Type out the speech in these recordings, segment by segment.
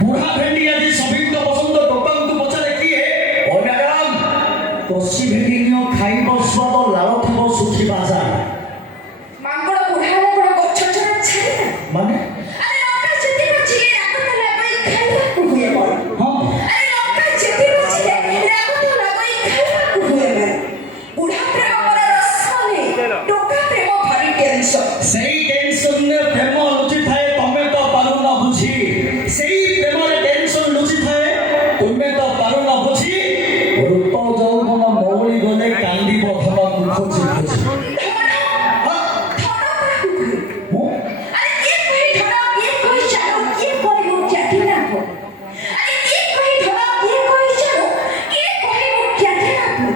ବୁଢା ଭେଣ୍ଡି ଆଜି ସଭିଙ୍କ ପସନ୍ଦ ଟୋକାଙ୍କୁ ପଚାରେ କିଏ ଓ ମ୍ୟାଡାମ କଷି ଭେଣ୍ଡି ନିଅ ଖାଇବ ସ୍ୱାଦ ଲାଳ ଥିବ ଶୁଖିବା ଯାଏ ମାଙ୍କଡ ବୁଢା ହେଲେ ବଡ ଗଛ ଛଡା ଛାଡେ ନା ମାନେ ଆରେ ଲଙ୍କା ଯେତେ ବଚିଲେ ରାଗ ତ ଲଗାଇ ଖାଇବାକୁ ହୁଏ ମୋର ହଁ ଆରେ ଲଙ୍କା ଯେତେ ବଚିଲେ ରାଗ ତ ଲଗାଇ ଖାଇବାକୁ ହୁଏ ମୋର ବୁଢା ପ୍ରେମ ମୋର ରସନେ ଟୋକା ପ୍ରେମ ଭାରି ଟେନସନ ସେଇ ଟେନସନରେ ପ୍ରେମ ଲୁଚି ଥାଏ ତମେ ତ ପାରୁନ ବୁଝି ସେଇ ପ୍ରେମରେ ଟେନସନ ଲୁଚି ଥାଏ ତୁମେ ତ ପାରୁନ ବୁଝି ରୂପ ଯୌବନ ମଉଳି ଗଲେ କାନ୍ଦିବ ଧନକୁ ଖୋଜି ଖୋଜି ମୁଁ अरे एक कहीं धड़ा एक कोई चालो एक कोई मुख्य ठिना को अरे एक कहीं धड़ा एक कोई चालो एक कोई मुख्य ठिना को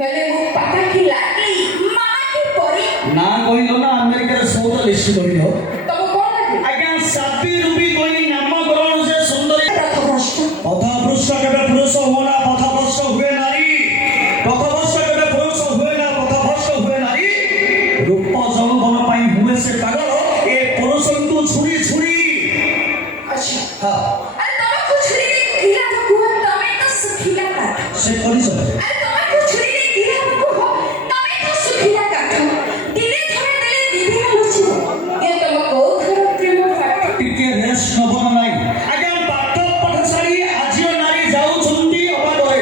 हेले मो पापा की लाडली मामा की परी ना କହିଲ ନା ଆମେରିକାରେ ସୌଦ ଲିଷ୍ଟ କରିବ तब कौन लगे ଆଜ୍ଞା ସାବି ରୁବି କହି ନାମକରଣ ଯେ ସୁନ୍ଦରୀ पथभ्रष्ट ପଥଭ୍ରଷ୍ଟ କେବେ ପୁରୁଷ ହୁଏ ନା ପଥଭ୍ରଷ୍ଟ ହୁଏ ନାରୀ ପଥଭ୍ରଷ୍ଟ କେବେ ପୁରୁଷ ହୁଏ ନା ପଥଭ୍ରଷ୍ଟ ହୁଏ ନାରୀ ରୂପ ଯୌବନ ପାଇଁ ହୁଏ ସେ ପାଗଳ ଏ ପୁରୁଷଙ୍କୁ ଛୁରୀ ଛୁରୀ अच्छा ହଁ अरे तब कुछ नहीं खिला तो को तमे तो सुखिला काट ସେ କରିଛ अरे तब कुछ नहीं खिला तो को तमे तो सुखिला काट दिने थरे दिले दिदी लुचि ये तम को घर प्रेम काट ଟିକେ ରେଷ୍ଟ ନବ ନା ନାହିଁ ଆଜ୍ଞା ପାଠ ପାଠ ଛାଡ଼ି ଆଜିର ନାରୀ ଯାଉଛନ୍ତି ଅବାଟରେ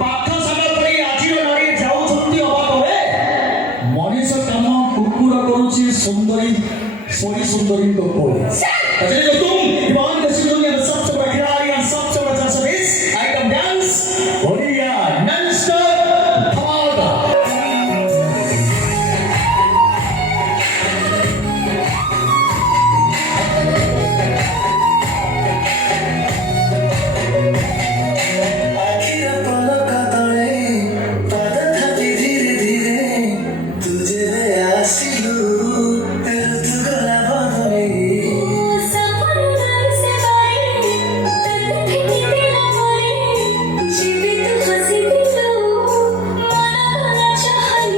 ପାଠ ସାଠ କରି ଆଜିର ନାରୀ ଯାଉଛନ୍ତି ଅବାଟରେ ମଣିଷ କାମ କୁକୁର କରୁଛି ସୁନ୍ଦରୀ ସୋଇ ସୁନ୍ଦରୀଙ୍କ କୋଳରେ Natürlich auch dumm, wir wollen das Stunde der Subsober Krali und Subsober Tassavis, Item Dance, Olia, Non-Stop, Paga. आखिर पलक तले पाद थापी धीरे धीरे तुझे वे आसिलु ऋतु गला बदले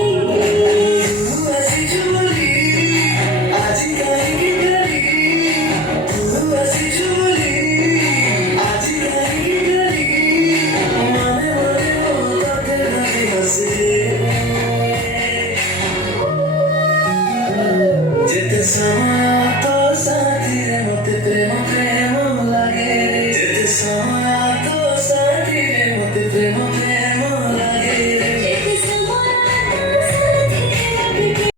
तू ऐसी झूली आज कहीं गली तू ऐसी झूली आज कहीं गली मने मने वो तक लगे हंसे जेते समा